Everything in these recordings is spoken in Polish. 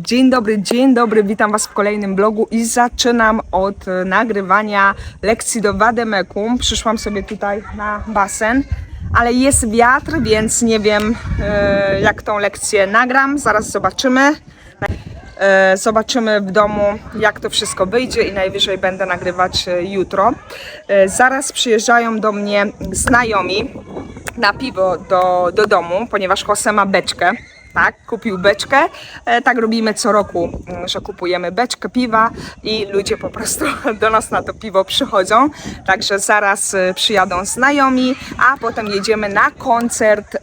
Dzień dobry, dzień dobry, witam Was w kolejnym vlogu i zaczynam od e, nagrywania lekcji do Wademekum. Przyszłam sobie tutaj na basen, ale jest wiatr, więc nie wiem e, jak tą lekcję nagram. Zaraz zobaczymy. E, Zobaczymy w domu, jak to wszystko wyjdzie i najwyżej będę nagrywać jutro. Zaraz przyjeżdżają do mnie znajomi na piwo do, do domu, ponieważ Jose ma beczkę. Tak, kupił beczkę. E, Tak robimy co roku, mm, że kupujemy beczkę piwa i ludzie po prostu do nas na to piwo przychodzą. Także zaraz e, przyjadą znajomi, a potem jedziemy na koncert.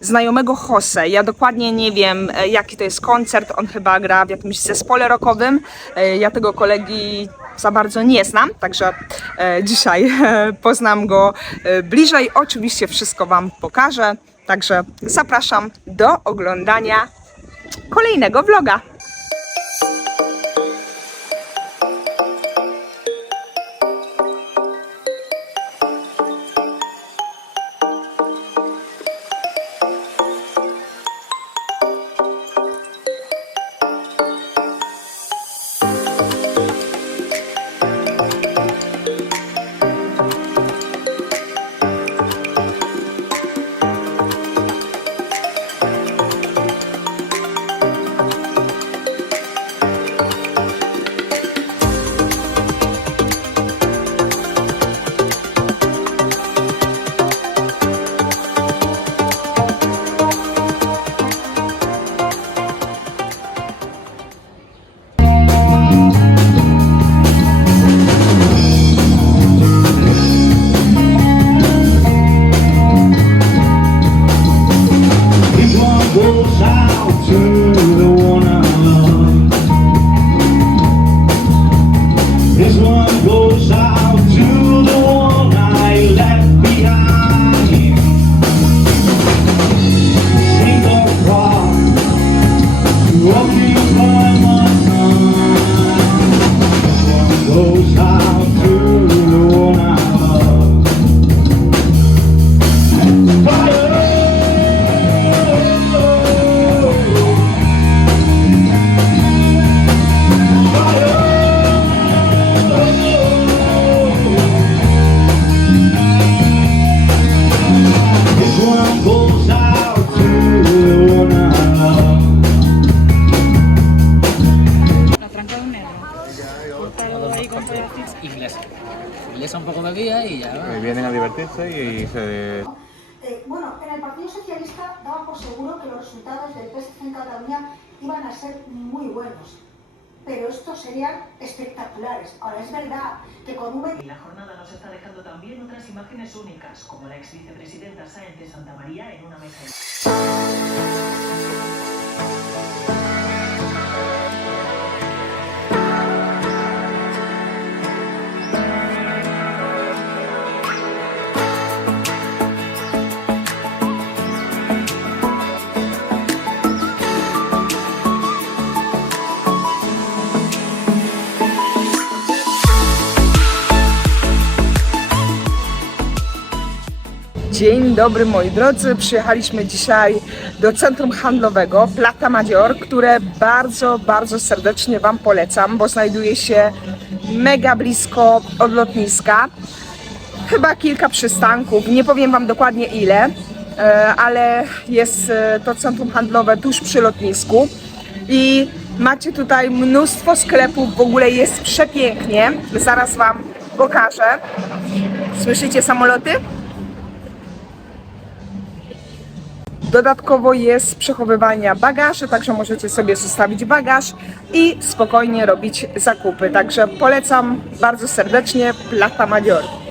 znajomego Jose. Ja dokładnie nie wiem, e, jaki to jest koncert. On chyba gra w jakimś zespole rockowym. Ja tego kolegi za bardzo nie znam, także dzisiaj poznam go bliżej. Oczywiście wszystko Wam pokażę. Także zapraszam do oglądania kolejnego vloga. Inglesa. Inglesa un poco bebida y ya va. Vienen a divertirse y se Eh, bueno, en el Partido Socialista daban por seguro que los resultados del PSC en Cataluña iban a ser muy buenos, pero estos serían espectaculares. Ahora, es verdad que con un Y la jornada nos está dejando también otras imágenes únicas, como la ex vicepresidenta Sáenz de Santa María en una mesa. Dzień dobry moi drodzy, przyjechaliśmy dzisiaj do centrum handlowego Plata Major, które bardzo, bardzo serdecznie Wam polecam, bo znajduje się mega blisko od lotniska. Chyba kilka przystanków, nie powiem Wam dokładnie ile, e, ale jest e, to centrum handlowe tuż przy lotnisku i macie tutaj mnóstwo sklepów, w ogóle jest przepięknie, zaraz Wam pokażę. Słyszycie samoloty? Dodatkowo jest przechowywania bagaży, także możecie sobie zostawić bagaż i spokojnie robić zakupy. Także polecam bardzo serdecznie Plata Major.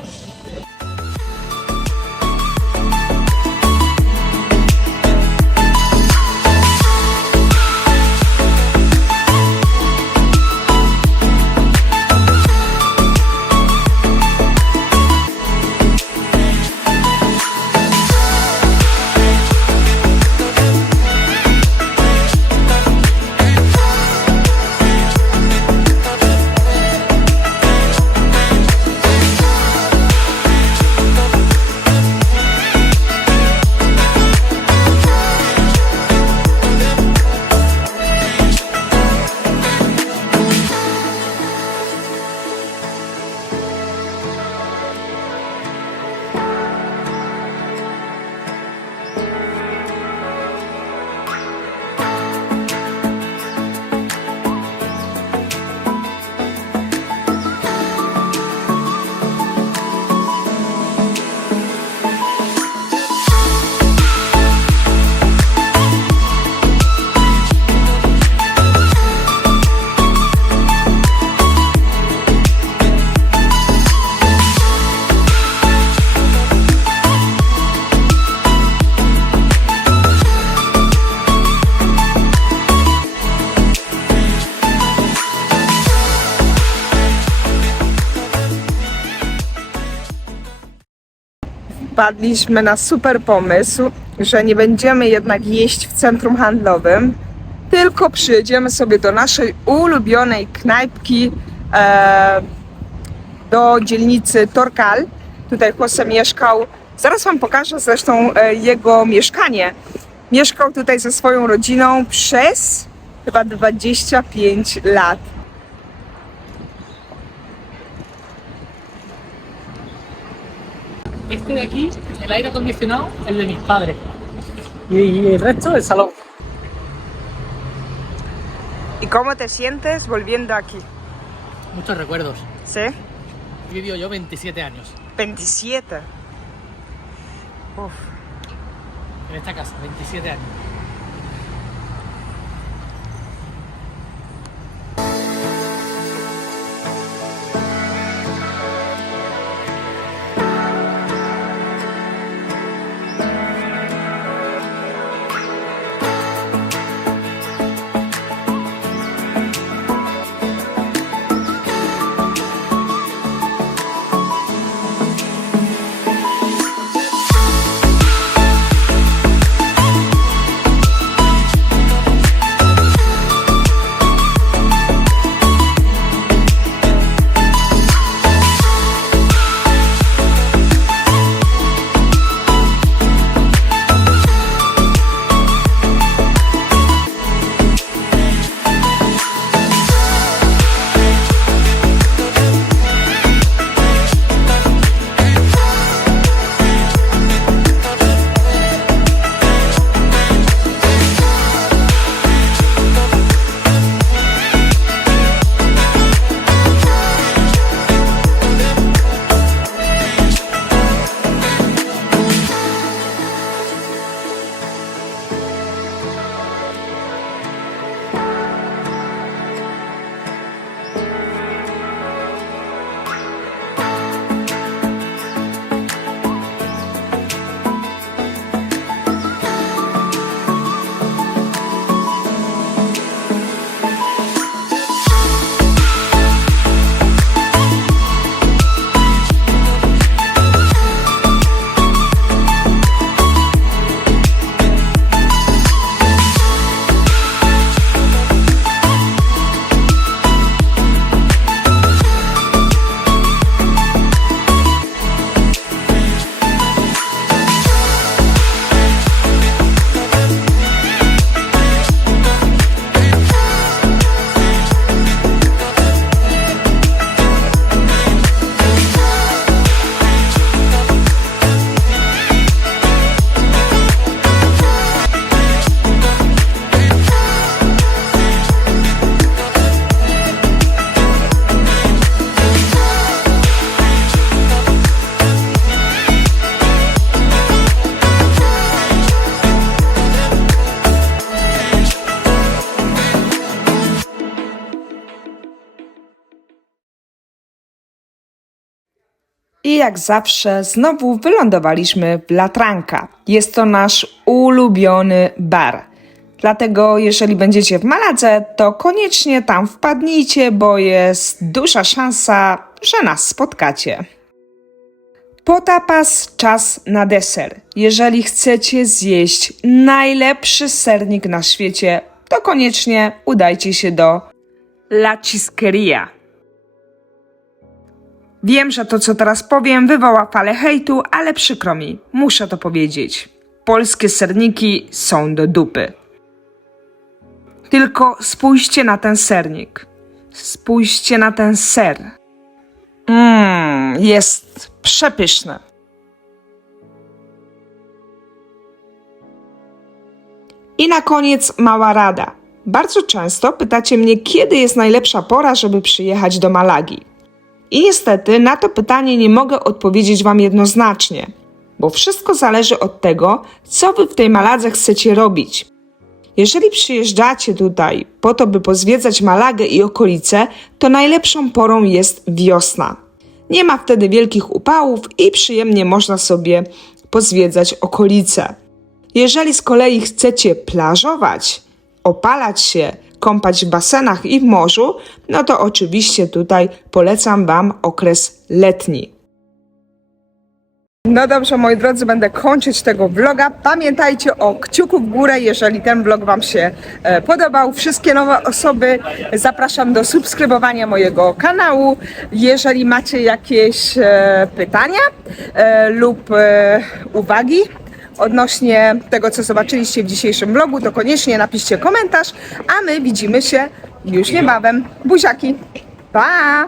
Wpadliśmy na super pomysł, że nie będziemy jednak jeść w centrum handlowym, tylko przyjedziemy sobie do naszej ulubionej knajpki e, do dzielnicy Torkal. Tutaj Jose mieszkał. Zaraz Wam pokażę zresztą e, jego mieszkanie. Mieszkał tutaj ze swoją rodziną przez chyba 25 lat. Este de aquí, el aire acondicionado, el de mis padres. Y, y el resto del salón. ¿Y cómo te sientes volviendo aquí? Muchos recuerdos. ¿Sí? He vivido yo 27 años 27. Uf. en esta casa, 27 años. I jak zawsze znowu wylądowaliśmy w Latranka. Jest to nasz ulubiony bar. Dlatego jeżeli będziecie w Maladze, to koniecznie tam wpadnijcie, bo jest duża szansa, że nas spotkacie. Po tapas czas na deser. Jeżeli chcecie zjeść najlepszy sernik na świecie, to koniecznie udajcie się do La Chisqueria. Wiem, że to, co teraz powiem, wywoła falę hejtu, ale przykro mi, muszę to powiedzieć. Polskie serniki są do dupy. Tylko spójrzcie na ten sernik. Spójrzcie na ten ser. Mmm, jest przepyszny. I na koniec mała rada. Bardzo często pytacie mnie, kiedy jest najlepsza pora, żeby przyjechać do Malagi. I niestety na to pytanie nie mogę odpowiedzieć Wam jednoznacznie, bo wszystko zależy od tego, co Wy w tej Maladze chcecie robić. Jeżeli przyjeżdżacie tutaj po to, by pozwiedzać Malagę i okolice, to najlepszą porą jest wiosna. Nie ma wtedy wielkich upałów i przyjemnie można sobie pozwiedzać okolice. Jeżeli z kolei chcecie plażować, opalać się, kąpać w basenach i w morzu, no to oczywiście tutaj polecam Wam okres letni. No dobrze, moi drodzy, będę kończyć tego vloga. Pamiętajcie o kciuku w górę, jeżeli ten vlog Wam się e, podobał. Wszystkie nowe osoby zapraszam do subskrybowania mojego kanału. Jeżeli macie jakieś e, pytania e, lub uwagi, odnośnie tego, co zobaczyliście w dzisiejszym vlogu, to koniecznie napiszcie komentarz, a my widzimy się już niebawem. Buziaki! Pa!